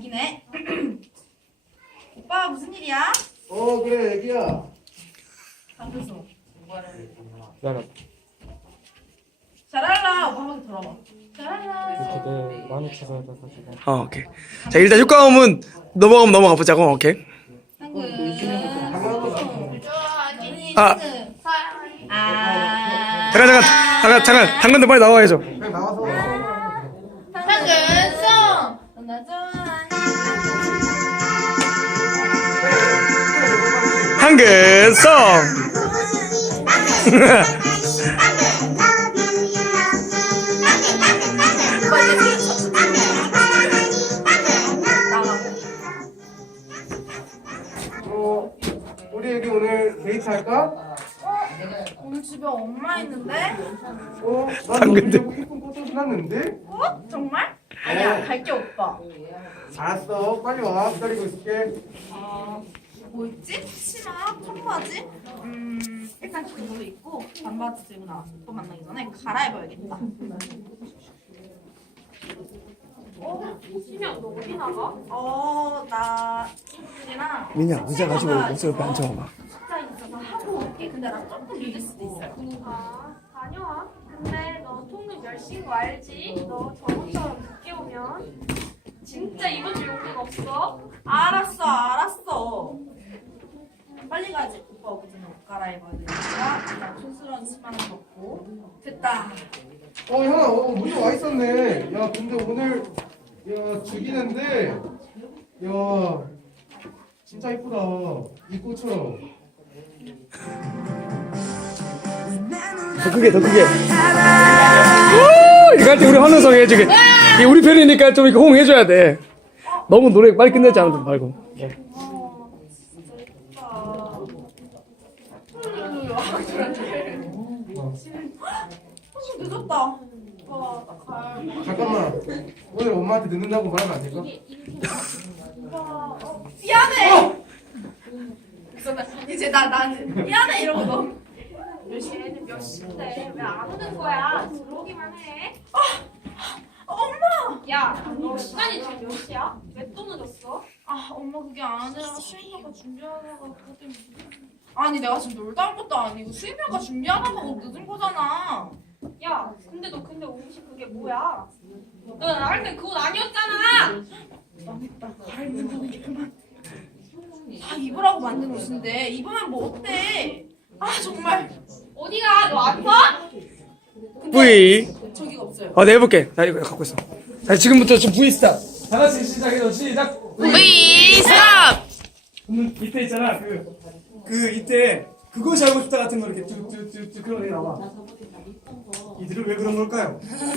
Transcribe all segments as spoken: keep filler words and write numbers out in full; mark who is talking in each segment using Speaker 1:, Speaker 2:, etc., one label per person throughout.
Speaker 1: 애기네. 오빠 무슨 일이야?
Speaker 2: 어 그래 애기야.
Speaker 1: 강교수.
Speaker 3: 나가
Speaker 1: 잘할라. 오빠 한번 들어봐. 잘할라.
Speaker 3: 이렇게 내 많이 찾아야 돼가지고.
Speaker 4: 어, 오케이. 자, 일단 효과음은 넘어가면 넘어가 보자고. 오케이.
Speaker 1: 한근.
Speaker 4: 아.
Speaker 1: 아.
Speaker 4: 잠깐, 잠깐, 잠깐, 잠깐. 당근도 빨리 나와야죠.
Speaker 2: 그래 나와서.
Speaker 1: 한근 송. 나 좋아하니.
Speaker 4: 한근성.
Speaker 2: 어 우리 애기 오늘 데이트 할까?
Speaker 1: 오늘 집에 엄마 있는데?
Speaker 2: 어? 난
Speaker 4: 당근들.
Speaker 2: 너무 이쁜 꽃을 신었는데?
Speaker 1: 어? 정말? 아니야, 갈게 오빠.
Speaker 2: 알았어 빨리 와 기다리고 있을게.
Speaker 1: 아, 뭐 있지? 치마, 청바지? 음, 일단 그거 입고 반바지 들고 나와서 오빠 만나기 전에 갈아입어야겠다. 어?
Speaker 5: 신영 너 어디 나가?
Speaker 1: 어, 나 친구들이랑
Speaker 4: 민야, 의자 가지고 목소리 빨리
Speaker 1: 서
Speaker 4: 앉아봐.
Speaker 1: 식사 있어서 하고 올게. 근데 나 조금 늦을 수도 있어요.
Speaker 5: 아 다녀와. 근데 너 통금 몇 시인 거 알지? 너 저번처럼 늦게 오면 진짜 이번 주 용돈 없어.
Speaker 1: 알았어, 알았어. 빨리 가지. 오빠 오기 전에 옷 갈아입어야 되니까 일단 촌스러운 치마는 벗고. 됐다.
Speaker 2: 어 형아 어, 문이 와 있었네. 야 근데 오늘 야 죽이는데 야 진짜 이쁘다 이 꽃처럼.
Speaker 4: 더 크게, 더 크게. 오, 이거 할 때 우리 환호성 해주게. 이게 우리 편이니까 좀 이렇게 호응해줘야 돼. 너무 노래 빨리 끝내지 않아도 말고. 예.
Speaker 1: 좀 늦었다. 오빠, 나 갈.
Speaker 2: 잠깐만 오늘 엄마한테 늦는다고 말하면 안 될까?
Speaker 1: 오빠, 어, 미안해. 그래서 나 이제 나 나는 미안해 이러고 너무.
Speaker 5: 얘는 몇 시인데 왜 안 오는 거야? 들어오기만 해.
Speaker 1: 어, 엄마.
Speaker 5: 야, 너 시간이 지금 몇 시야? 왜 또 늦었어?
Speaker 1: 아, 엄마 그게 아니라 수임료가 준비하다가 그것 때문에. 아니 내가 지금 놀다 온 것도 아니고 수임료가 준비하다가 늦은 거잖아.
Speaker 5: 야, 근데 너 근데 옷이 그게 뭐야? 너 나갈 때 그 옷 아니었잖아.
Speaker 1: 망했다. 갈아입는 거는 게 그만. 다 입으라고 만든 옷인데 입으면 뭐 어때? 아 정말.
Speaker 5: 어디가? 너 안 봐?
Speaker 4: V.
Speaker 1: 저기가 없어요.
Speaker 4: 어, 내 해볼게. 나 이거 갖고 있어. 자, 지금부터 좀 V 스탑. 다 같이 시작해서 시작.
Speaker 1: V 스탑.
Speaker 4: 그러면 이때 있잖아. 그, 그 이때 그것이 알고 싶다 같은 거 이렇게 쭉-쭉-쭉 그런 게 나와. 이들은 왜 그런 걸까요?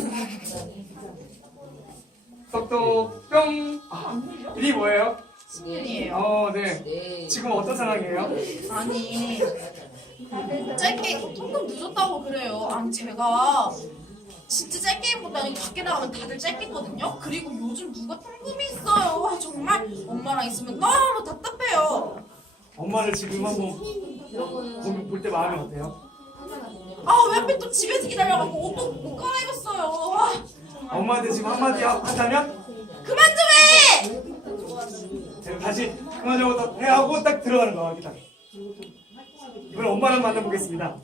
Speaker 4: 똑똑 뿅. 아, 이름이 뭐예요?
Speaker 1: 신윤이에요.
Speaker 4: 어, 네. 지금 어떤 상황이에요?
Speaker 1: 아니 짧게 통금 늦었다고 그래요. 아니 제가 진짜 짧게 입은 것도 아니고 밖에 나가면 다들 짧게 입거든요. 그리고 요즘 누가 통금이 있어요. 아, 정말 엄마랑 있으면 너무 답답해요.
Speaker 4: 엄마를 지금 한번 볼 때 마음이 어때요?
Speaker 1: 아 왜 하필 또 집에서 기다려갖고 옷도 못 갈아입었어요. 아,
Speaker 4: 엄마한테 지금 한마디 하- 한다면?
Speaker 1: 그만 좀 해.
Speaker 4: 제가 다시 그만 좀 더 해하고 딱 들어가는 거 여기다. 이번에 엄마랑 만나보겠습니다.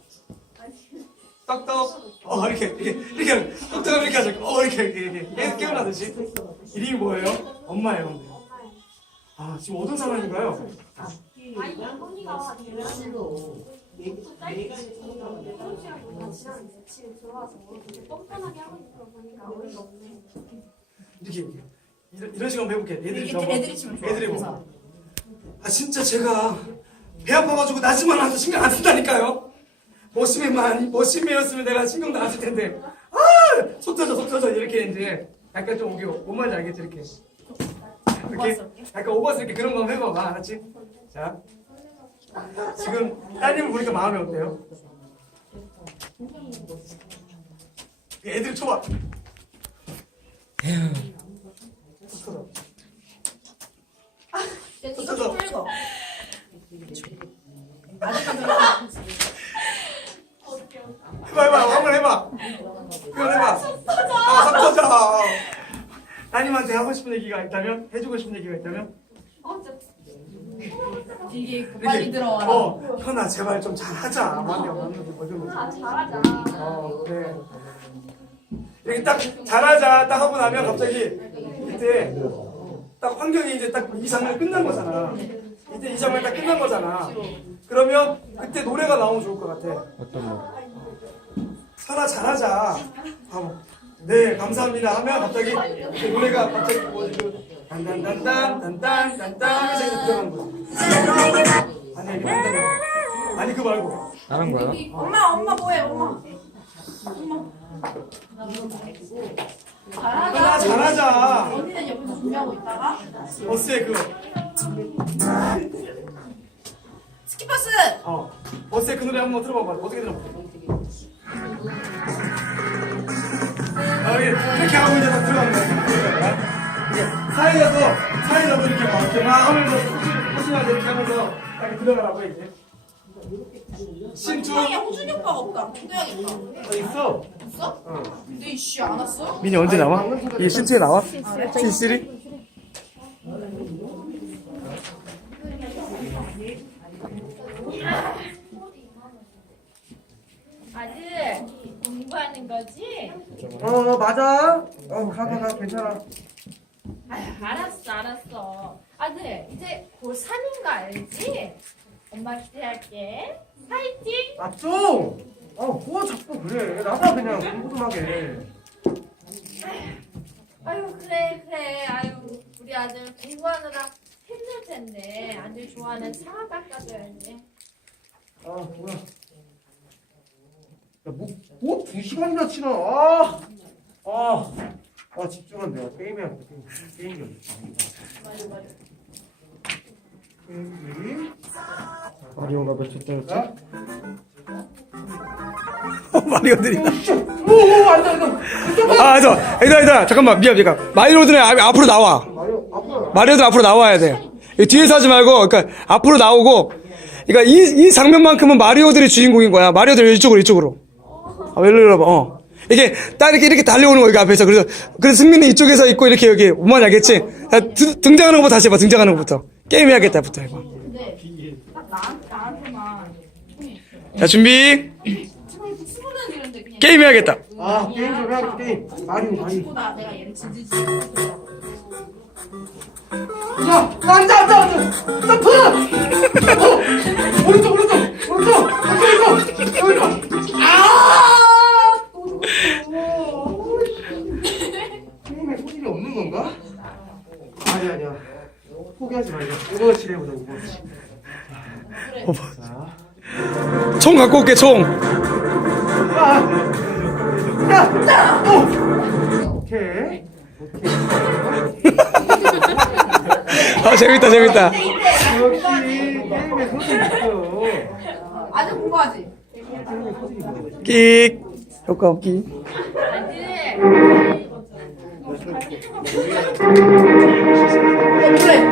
Speaker 4: 떡떡. 어 이렇게 이렇게 이렇게 떡떡 이렇게 하죠. 어 이렇게 이렇게 이렇게 깨- 깨어나듯이. 이름이 뭐예요? 엄마예요. 근데. 아 지금 어떤 상황인가요?
Speaker 5: 아니, 언니가 결혼식으로 짧게 결혼식이랑 지난 집에 들어와서 이렇게 뻔뻔하게 하고 있는 거 보니까 어이가 없네.
Speaker 4: 이렇게 이렇게 이런, 이런 식으로 해볼게. 애들이
Speaker 1: 이렇게
Speaker 4: 저거
Speaker 1: 애들이 치면 좋아.
Speaker 4: 애들이
Speaker 1: 그래서.
Speaker 4: 뭐. 아 진짜 제가 배 아파가지고 낮에만 와서 신경 안 쓴다니까요. 머시매만 머시매였으면 내가 신경 나왔을 텐데 아속 터져 속 터져 이렇게 이제 약간 좀 오게 뭔 말인지 알겠지 이렇게 이렇게
Speaker 1: 오버스럽게?
Speaker 4: 약간 오버스럽게 그런 거 한번 해봐봐 알았지? 자 지금 따님을 보니까 마음이 어때요? 애들 쳐봐.
Speaker 1: 이거
Speaker 4: 저,
Speaker 1: 좀 풀고. 아직까지 들어가.
Speaker 4: 해봐 해봐 한번 해봐. 이거 해봐. 아, 속 터져. 따님한테 하고 싶은 얘기가 얘기가 있다면 해주고 싶은 얘기가 있다면
Speaker 5: 어, 진짜.
Speaker 1: 되게 빨리 들어와라.
Speaker 4: 어 현아 제발 좀 잘하자. 맞네 맞는데 뭐 좀.
Speaker 5: 아, 잘하자.
Speaker 4: 어 그래. 이렇게 딱 잘하자 딱 하고 나면 갑자기 이때 딱 환경이 이제 딱 이 장면 끝난 거잖아. 이때 이 장면 딱 끝난 거잖아. 그러면 그때 노래가 나오면 좋을 것 같아.
Speaker 3: 어떤 거?
Speaker 4: 현아 잘하자. 하고 네 감사합니다 하면 갑자기 그 노래가 갑자기 뭐지 그 단단단단 단단 단단 하면서 이렇게 들어가는 거지. 아니 이게 단단 아니 그거 말고
Speaker 3: 다른 거야?
Speaker 1: 엄마 엄마 뭐해 엄마. 엄마.
Speaker 4: 현아
Speaker 1: 잘하자.
Speaker 4: 잘하자.
Speaker 1: 언니는 옆에서 준비하고 있다가
Speaker 4: 버스에 그
Speaker 1: 스키버스.
Speaker 4: 어, 버스에 그 노래 한번 들어봐봐. 어떻게 들어볼게? 어, 이게 이렇게 하고 이제 막 들어가는 거야. 이게 사이에서, 사이에서도 이렇게 막, 이렇게 막 하면서, 호신하게 이렇게 하면서, 이렇게 들어가라고, 이제. 신투.
Speaker 1: 형이 호준이 오빠가 없다. 초대야겠다.
Speaker 2: 어, 있어.
Speaker 1: 있어? 근데 이씨 안 왔어?
Speaker 4: 민이 언제 나와? 이게 신투에 나와? 시쓰리?
Speaker 5: 아들, 공부하는 거지?
Speaker 2: 어 맞아. 어 가가 가 괜찮아.
Speaker 5: 아휴, 알았어, 알았어. 아들, 이제 고삼인 거 알지? 엄마 기대할게. 파이팅!
Speaker 2: 아 좀. 어뭐 자꾸 그래. 나가 그냥 공부 좀 하게.
Speaker 5: 아유, 그래, 그래. 아유, 우리 아들 공부하느라 힘들 텐데. 아들 좋아하는 차 깎아줘야지.
Speaker 2: 아 뭐야. 야뭐뭐두 시간이나 치나. 아. 아. 아 집중한 내가 게임해야겠다. 게임 게임이
Speaker 5: 맞아, 맞아.
Speaker 2: 게임이.
Speaker 3: 마리오가 며칠 때였지?
Speaker 2: 자.
Speaker 4: 마리오들이.
Speaker 2: 오오 앉아 앉아.
Speaker 4: 아, 저, 얘들아, 얘들아, 잠깐만, 미안, 미안. 마리오들은 앞- 앞으로 나와.
Speaker 2: 마리오 앞으로.
Speaker 4: 마리오들 앞으로 나와야 돼. 이 뒤에서 하지 말고, 그러니까 앞으로 나오고, 그러니까 이, 이 장면만큼은 마리오들이 주인공인 거야. 마리오들 이쪽으로, 이쪽으로. 아, 왜 이리 와봐, 어. 이게 딱 이렇게, 이렇게 달려오는 거, 여기 앞에서. 그래서, 그래서 승민이 이쪽에서 있고, 이렇게 여기, 오만 알겠지? 자, 드- 등장하는 것부터 다시 해봐, 등장하는 것부터. 게임 해야겠다부터 해봐.
Speaker 1: 근데 딱 나한테 나한테만
Speaker 4: 자, 준비.
Speaker 1: 스물은 이런데 그냥
Speaker 4: 게임 해야겠다.
Speaker 2: 아 게임 좀 해야겠다 게임. 마리오 마리오.
Speaker 1: 듣고나 내가 얘를 질질질.
Speaker 2: 야, 앉아, 앉아, 앉아. 점프! 점프! 오른쪽, 오른쪽, 오른쪽, 오른쪽, 오른쪽. 아! 또 죽었어. 게임에 소질이 없는 건가? 아니, 아니야. 포기하지 말자. 오버워치 해보자, 오버워치. 자,
Speaker 4: 총 갖고 올게, 총.
Speaker 2: 아, 야, 야, 오. 오케이, 오케이.
Speaker 4: 아, 재밌다, 재밌다.
Speaker 2: 역시 게임에 소질이 있어.
Speaker 1: 아직 공부하지?
Speaker 2: 게임에 소질이 있어.
Speaker 4: 끽. 효과 없기.
Speaker 5: 아들,
Speaker 1: 그래.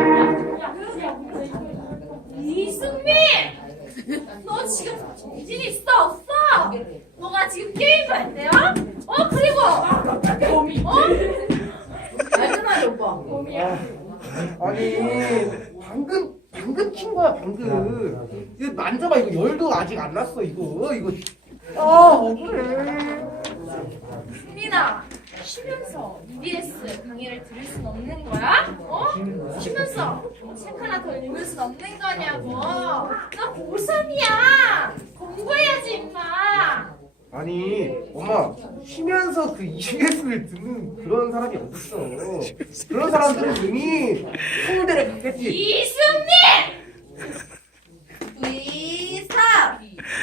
Speaker 5: 이승민! 너 지금 정신 있어, 없어? 너가 지금 게임할 때야? 어, 그리고, 어?
Speaker 1: 알잖아 오빠.
Speaker 2: 아니 방금 방금 킨 거야 방금. 이거 만져봐 이거 열도 아직 안 났어 이거 이거. 아 억울해.
Speaker 5: 승민아, 쉬면서 이비에스 강의를 들을 순 없는 거야? 어? 쉬면서 책 하나 더 읽을 순 없는 거냐고. 너 고삼이야. 공부해야지, 임마.
Speaker 2: 아니 엄마 쉬면서 그 이비에스를 듣는 그런 사람이 어딨어. 그런 사람들은 이미 서울대를 갔겠지.
Speaker 5: 이승민!
Speaker 1: 의사.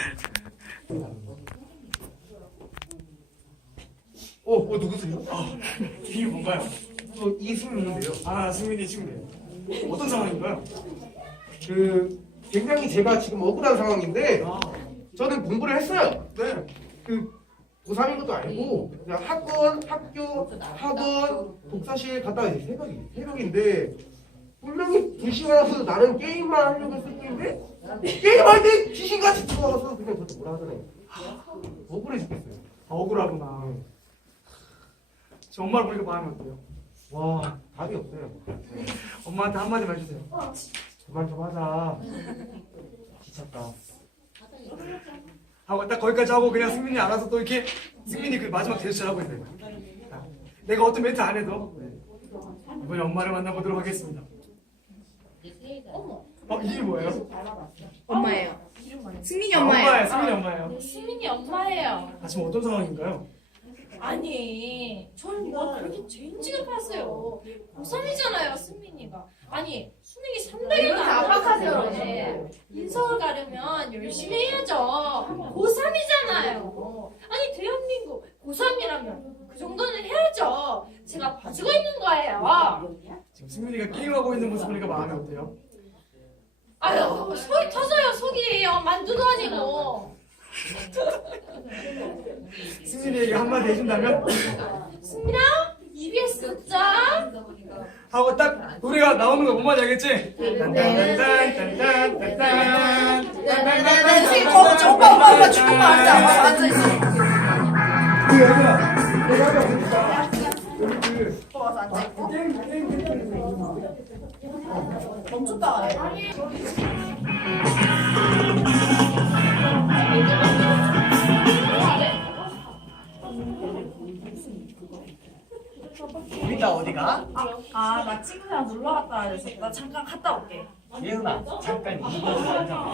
Speaker 2: 어, 어 누구세요?
Speaker 4: 아, 이게 뭔가요?
Speaker 2: 저 이승민인데요.
Speaker 4: 아, 승민이 친구예요. 어떤 상황인가요?
Speaker 2: 그 굉장히 제가 지금 억울한 상황인데
Speaker 4: 아,
Speaker 2: 저는 공부를 했어요.
Speaker 4: 네.
Speaker 2: 그 고삼인 것도 아니고 그냥 학원, 학교, 학원, 독서실 갔다가 이제 새벽이 새벽인데 분명히 두 시간에서 나는 게임만 하려고 했을 텐데 게임할 때 귀신같이 들어와서 그냥 저한테 뭐라 하잖아요. 억울해 죽겠어요.
Speaker 4: 아, 억울하구나. 저 엄마를 보니까 마음이 어때요?
Speaker 2: 와 답이 없어요.
Speaker 4: 엄마한테 한마디만 해주세요.
Speaker 2: 그만 좀 하자. 지쳤다.
Speaker 4: 하고 딱 거기까지 하고 그냥 승민이 알아서 또 이렇게 승민이 그 마지막 제스처를 하고 있어요. 자, 내가 어떤 멘트 안 해도 이번에 엄마를 만나보도록 하겠습니다.
Speaker 5: 어머.
Speaker 4: 어 이름이 뭐예요?
Speaker 1: 엄마예요. 승민이
Speaker 4: 엄마예요. 승민이 엄마예요.
Speaker 5: 수민이 엄마예요.
Speaker 4: 아 지금 어떤 상황인가요?
Speaker 5: 아니, 저는 뭐 그렇게 죄인 취급하세요. 고삼이잖아요, 승민이가. 아니, 수능이 삼 대가 압박하세요. 네. 인서울 가려면 열심히 해야죠. 고삼이잖아요. 아니, 대한민국 고삼이라면 그 정도는 해야죠. 제가 봐주고 있는 거예요.
Speaker 4: 지금 승민이가 게임하고 있는 모습 보니까 마음이 어때요?
Speaker 5: 아유, 속이 터져요, 속이. 어, 만두도 아니고.
Speaker 4: 승민이에게 한마디 해준다면?
Speaker 5: 승민아, 이비에스 듣자.
Speaker 4: 하고 딱 노래가 나오는 거 뭔 말인지 알겠지? 딴딴딴딴딴딴딴
Speaker 1: 선생님 거기 저 오빠 오빠 오빠 주먹 앉아 앉아 있어.
Speaker 2: 그 얘들아, 내가 보니까
Speaker 1: 오빠 와서 앉아 있고. 멈췄다 그래.
Speaker 6: 우리가 어디가?
Speaker 1: 아 나 친구랑 놀러 갔다 와야 돼서 나 잠깐 갔다 올게.
Speaker 6: 예은아 잠깐 이거 하자.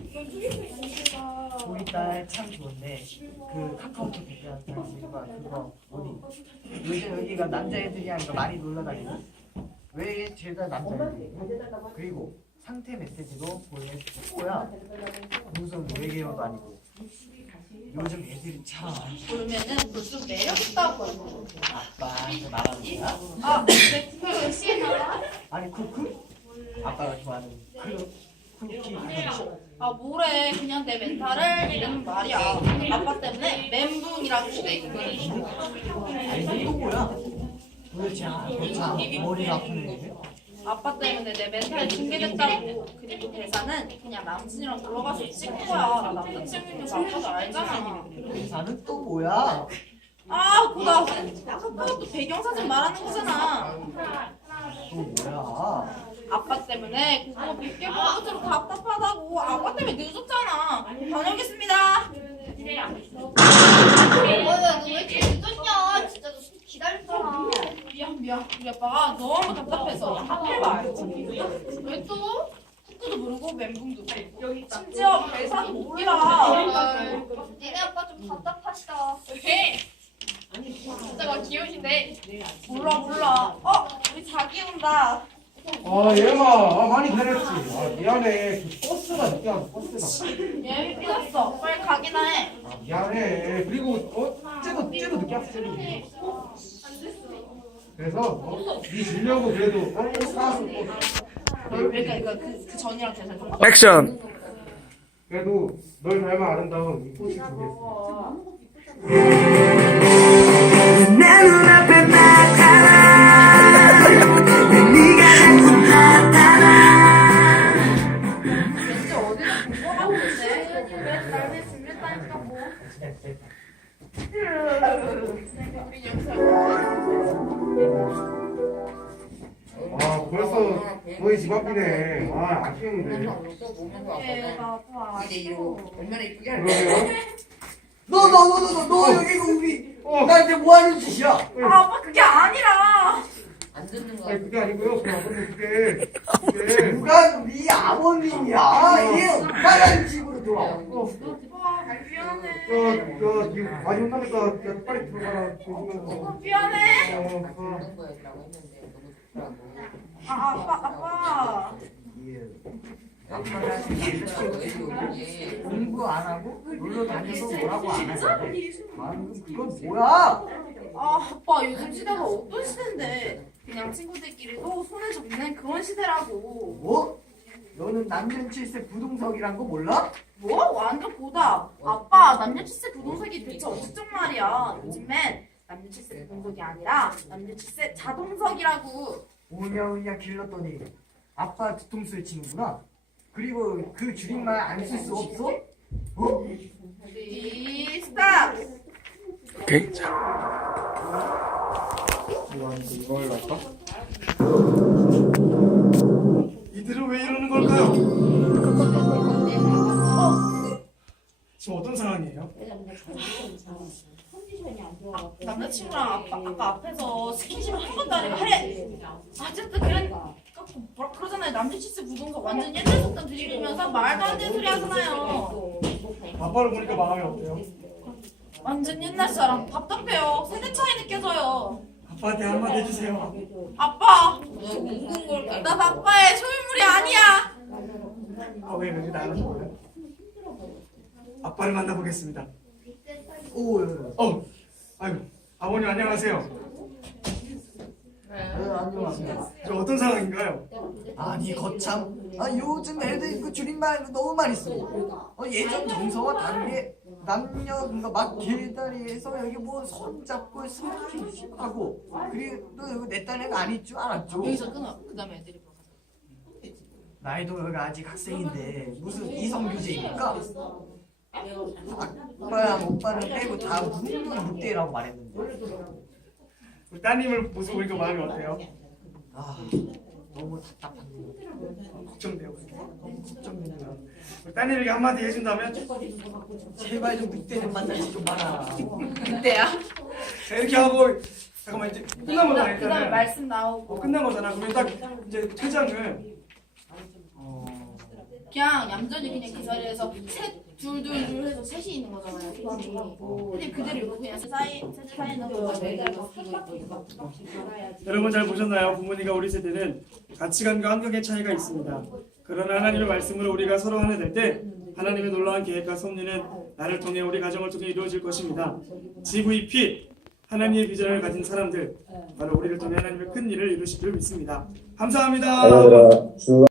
Speaker 6: 우리 딸 참 좋은데 그 카카오톡 대표한 친구가 그거 어디? 요즘 여기가 남자애들이 하니까 많이 놀러 다니고 왜 죄다 남자애들이? 그리고 상태 메시지도 본래 친구야. 무슨 외계어도 아니고 요즘 애들이 참
Speaker 1: 그러면은 무슨 매력 있다고.
Speaker 6: 아빠한테 말하는 거야?
Speaker 1: 아 그 시에 나와?
Speaker 6: 아니 쿠쿠? 아빠가 좋아하는 그 쿠키
Speaker 1: 아 뭐래 그냥 내 멘탈을 이러는 말이야. 아빠 때문에 멘붕이라고 내
Speaker 6: 아니 이거 뭐야? 도대체 아빠 머리가 아픈 애
Speaker 1: 아빠 때문에 내 멘탈이 붕괴됐다고. 그리고 대사는 그냥 남친이랑 놀러 가서 찍은 거야. 나 남자친구인 거 아빠도 알잖아.
Speaker 6: 대사는 또 뭐야?
Speaker 1: 아 보다 아까 또 배경사진 말하는 거잖아.
Speaker 6: 또 뭐야?
Speaker 1: 아빠 때문에 그거 백 개 뽑아주고 답답하다고. 아빠 때문에 늦었잖아. 다녀오겠습니다.
Speaker 7: 너왜 이렇게 늦었냐? 진짜 너 기다렸잖아.
Speaker 1: 미안 미안. 우리 아빠가 너무 답답해서 야, 하필 말지. 왜 또? 축구도 모르고 멘붕도 모르고 심지어 대사도 몰라.
Speaker 7: 니네 아빠 좀 답답하시다.
Speaker 5: 왜? 진짜 막 귀여우신데.
Speaker 1: 몰라 몰라. 어? 우리 자기 온다.
Speaker 2: 아 얘마 아, 많이 기다렸지. 아 미안해. 그 버스가 늦게 와서 버스가.
Speaker 1: 얘 삐졌어. 빨리 가기나 해.
Speaker 2: 아 미안해. 그리고 어 쟤도 쟤도 늦게 왔어. 쟤도. 그래서 어, 네 주려고 그래도 어 사왔어.
Speaker 1: 그러니까 이거 그, 그 전이랑 대사 좀.
Speaker 3: 액션.
Speaker 2: 그래도 널 닮아 아름다운 이 꽃을 준비했어.
Speaker 8: 내 눈앞에 나타나 네가 너무 나타나
Speaker 1: 왠지 어디서 본거 같은데. 왜 날개 준비했다니까 뭐. 우리
Speaker 2: 아 벌써 거의 집 앞이네. 아 아쉬운데.
Speaker 1: 예, 나도 아시고.
Speaker 2: 그러게요.
Speaker 6: 너 너 너 너 너 여기 우리
Speaker 2: 어.
Speaker 6: 나한테 뭐 하는 짓이야?
Speaker 1: 아, 아빠 그게 아니라.
Speaker 2: 아니 그게 아니고요. 그 아버님 그게 그게
Speaker 6: 누가 네 아버님이야? 얘 나랑 집으로 돌아와.
Speaker 2: 어,
Speaker 1: 아, 미안해.
Speaker 2: 저, 저, 지금 많이 혼나니까 진짜 빨리 들어가라. 조심해서.
Speaker 1: 미안해.
Speaker 2: 어, 어.
Speaker 1: 아, 아빠, 아빠.
Speaker 6: 공부 안 하고 놀러 다녀서 뭐라고 안 하지? 아, 그건 뭐야?
Speaker 1: 아, 아빠 요즘 시대가 어떤 시대인데 그냥 친구들끼리도 손에 잡는 그런 시대라고.
Speaker 6: 뭐? 너는 남녀칠세 부동석이란 거 몰라?
Speaker 1: 뭐? 완전 보다. 아빠 남녀칠세 부동석이 대체 어쩌적 말이야. 요즘엔 남녀칠세 부동석이 아니라 남녀칠세 자동석이라고.
Speaker 6: 오냐오냐 길렀더니 아빠 뒤통수에 치는구나. 그리고 그 줄임말 안 쓸 수 없어? 어?
Speaker 1: 리 스탑.
Speaker 3: 오케이. 자. 이거 이걸 할까?
Speaker 4: 지금 어떤 상황이에요?
Speaker 1: 남자친구랑 아빠, 아까 앞에서 스킨십을 한 번도 아니고 하래. 어쨌든 그런 뭐라 그러잖아요. 남자치스 부동석 완전 옛날 속담 들이면서 말도 안 되는 소리 하잖아요.
Speaker 4: 아빠를 보니까 마음이 어때요?
Speaker 1: 완전 옛날 사람 답답해요. 세대 차이 느껴져요.
Speaker 4: 아빠한테 한마디 해주세요.
Speaker 1: 아빠, 나 아빠의 소유물이 아니야.
Speaker 4: 아, 왜 여기 나가는 거예요? 아빠를 만나보겠습니다.
Speaker 6: 오, 예.
Speaker 4: 어, 아유, 아버님 안녕하세요.
Speaker 6: 네, 안녕하세요.
Speaker 4: 저 어떤 상황인가요?
Speaker 6: 아니 거참, 아 요즘 애들 그 줄임말 너무 많이 써. 어, 예전 정서와 다르게 남녀 그막 길다리에서 여기 뭐 손잡고 스킨십 하고 그리고 또 여기 내 딸애가 아닐 줄 알았죠.
Speaker 1: 여기서 끊어. 그 다음에 애들이 보러
Speaker 6: 나이도 여기 아직 학생인데 무슨 이성 교제입니까? 아빠랑 오빠는 빼고 다 묵는 묵대라고 말했는데.
Speaker 4: 우리 따님을 모습 보니까 마음이 어때요?
Speaker 6: 아 너무 답답합니다.
Speaker 4: 걱정돼요. 걱정돼요. 우리 따님에게 한마디 해준다면?
Speaker 6: 제발 좀 묵대 좀 만나지 좀 마라.
Speaker 1: 그때야.
Speaker 4: 자, 이렇게 하고 잠깐만 이제 끝난 거잖아
Speaker 1: 그 다음에
Speaker 4: 일단은.
Speaker 1: 말씀
Speaker 4: 어,
Speaker 1: 나오고
Speaker 4: 끝난 거잖아. 그러면 딱 이제 퇴장을 어,
Speaker 1: 그냥 얌전히 그냥 그 자리에서 셋 둘둘둘 해서 셋이 있는 거잖아요. 근데 그대로 이거 그냥 사이 세대 사이 넣고
Speaker 9: 여러분 잘 보셨나요? 부모님과 우리 세대는 가치관과 환경의 차이가 있습니다. 그러나 하나님의 말씀으로 우리가 서로 하나 될 때 하나님의 놀라운 계획과 섭리는 나를 통해 우리 가정을 통해 이루어질 것입니다. 지브이피 하나님의 비전을 가진 사람들 바로 우리를 통해 하나님의 큰 일을 이루실 줄 믿습니다. 감사합니다.